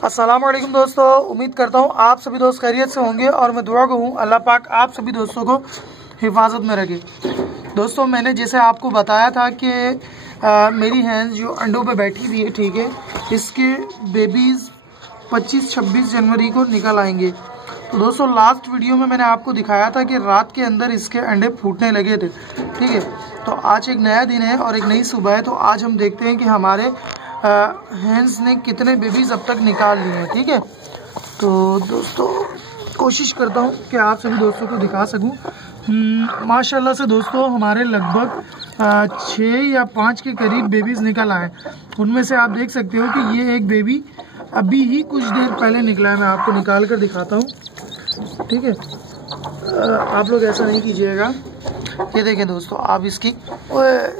अस्सलाम वालेकुम दोस्तों, उम्मीद करता हूँ आप सभी दोस्त खैरियत से होंगे और मैं दुआ हूँ अल्लाह पाक आप सभी दोस्तों को हिफाजत में रखे। दोस्तों, मैंने जैसे आपको बताया था कि मेरी हैंस जो अंडों पे बैठी हुई है, ठीक है, इसके बेबीज़ 25-26 जनवरी को निकल आएंगे। तो दोस्तों, लास्ट वीडियो में मैंने आपको दिखाया था कि रात के अंदर इसके अंडे फूटने लगे थे, ठीक है। तो आज एक नया दिन है और एक नई सुबह है, तो आज हम देखते हैं कि हमारे हैंस ने कितने बेबीज़ अब तक निकाल लिए हैं, ठीक है। तो दोस्तों, कोशिश करता हूँ कि आप सभी दोस्तों को दिखा सकूँ। माशाल्लाह से दोस्तों, हमारे लगभग 6 या 5 के करीब बेबीज़ निकल आए। उनमें से आप देख सकते हो कि ये एक बेबी अभी ही कुछ देर पहले निकला है। मैं आपको निकाल कर दिखाता हूँ, ठीक है। आप लोग ऐसा नहीं कीजिएगा। ये देखें दोस्तों, आप इसकी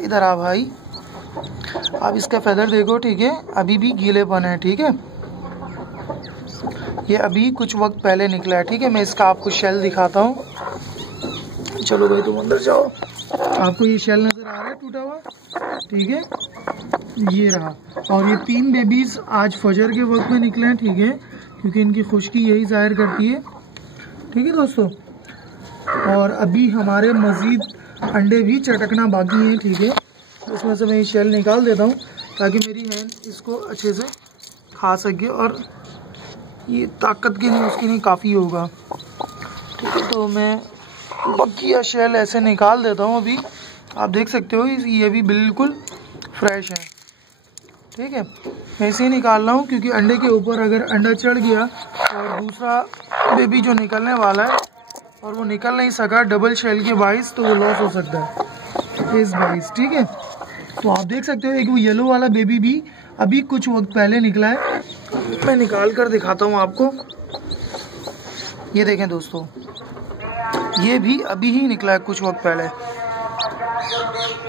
इधर आ भाई, आप इसका फेदर देखो, ठीक है, अभी भी गीलेपन है, ठीक है। ये अभी कुछ वक्त पहले निकला है, ठीक है। मैं इसका आपको शेल दिखाता हूँ। चलो भाई, तुम अंदर जाओ। आपको ये शेल नज़र आ रहा है टूटा हुआ, ठीक है, ये रहा। और ये 3 बेबीज़ आज फजर के वक्त में निकले हैं, ठीक है, क्योंकि इनकी खुश्की यही जाहिर करती है, ठीक है दोस्तों। और अभी हमारे मज़ीद अंडे भी चटकना बाकी हैं, ठीक है। इसमें से मैं ये शेल निकाल देता हूँ ताकि मेरी हैन इसको अच्छे से खा सके और ये ताकत के लिए उसके लिए काफ़ी होगा, ठीक है। तो मैं बकिया शेल ऐसे निकाल देता हूँ। अभी आप देख सकते हो ये भी बिल्कुल फ्रेश है, ठीक है। मैं ऐसे ही निकाल रहा हूँ क्योंकि अंडे के ऊपर अगर अंडा चढ़ गया और दूसरा बेबी जो निकलने वाला है और वो निकल नहीं सका डबल शेल के बाइस, तो वो लॉस हो सकता है इस बाइस, ठीक है। तो आप देख सकते हो एक वो येलो वाला बेबी भी अभी कुछ वक्त पहले निकला है। मैं निकाल कर दिखाता हूँ आपको। ये देखें दोस्तों, ये भी अभी ही निकला है कुछ वक्त पहले,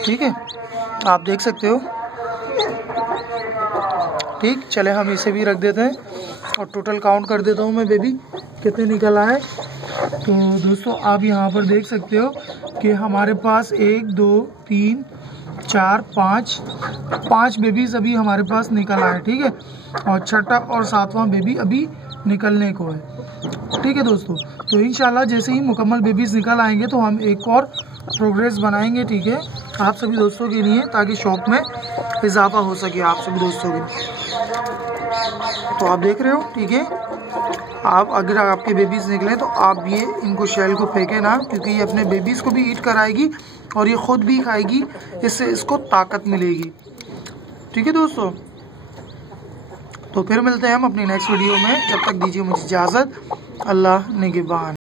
ठीक है, आप देख सकते हो, ठीक। चले हम इसे भी रख देते हैं और टोटल काउंट कर देता हूँ मैं बेबी कितने निकल आए। तो दोस्तों, आप यहाँ पर देख सकते हो कि हमारे पास 1 2 3 4 5 बेबीज़ अभी हमारे पास निकल आए, ठीक है। और छठा और 7वां बेबी अभी निकलने को है, ठीक है दोस्तों। तो इंशाल्लाह जैसे ही मुकम्मल बेबीज़ निकल आएंगे तो हम एक और प्रोग्रेस बनाएंगे, ठीक है, आप सभी दोस्तों के लिए, ताकि शौक में इजाफा हो सके आप सभी दोस्तों के। तो आप देख रहे हो, ठीक है। आप अगर आपके बेबीज़ निकले तो आप ये इनको शेल को फेंके ना, क्योंकि ये अपने बेबीज़ को भी ईट कराएगी और ये ख़ुद भी खाएगी, इससे इसको ताकत मिलेगी, ठीक है दोस्तों। तो फिर मिलते हैं हम अपनी नेक्स्ट वीडियो में। जब तक दीजिए मुझे इजाज़त। अल्लाह निगहबान।